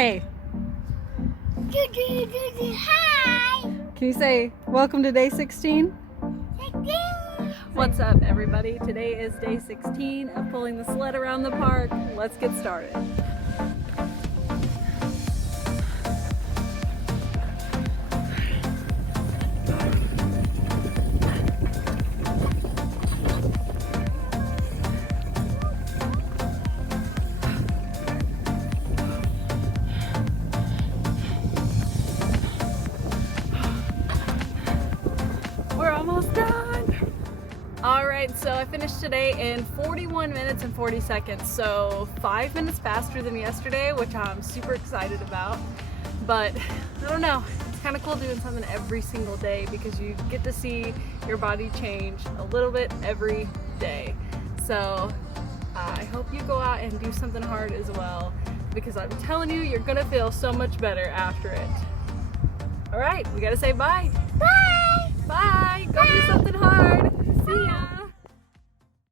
Hey. Hi. Can you say welcome to day 16? What's up, everybody? Today is day 16 of pulling the sled around the park. Let's get started. We're almost done. All right, so I finished today in 41 minutes and 40 seconds. So 5 minutes faster than yesterday, which I'm super excited about. But I don't know, it's kind of cool doing something every single day because you get to see your body change a little bit every day. So I hope you go out and do something hard as well, because I'm telling you, you're gonna feel so much better after it. All right, we gotta say bye. Bye. Bye. Go do something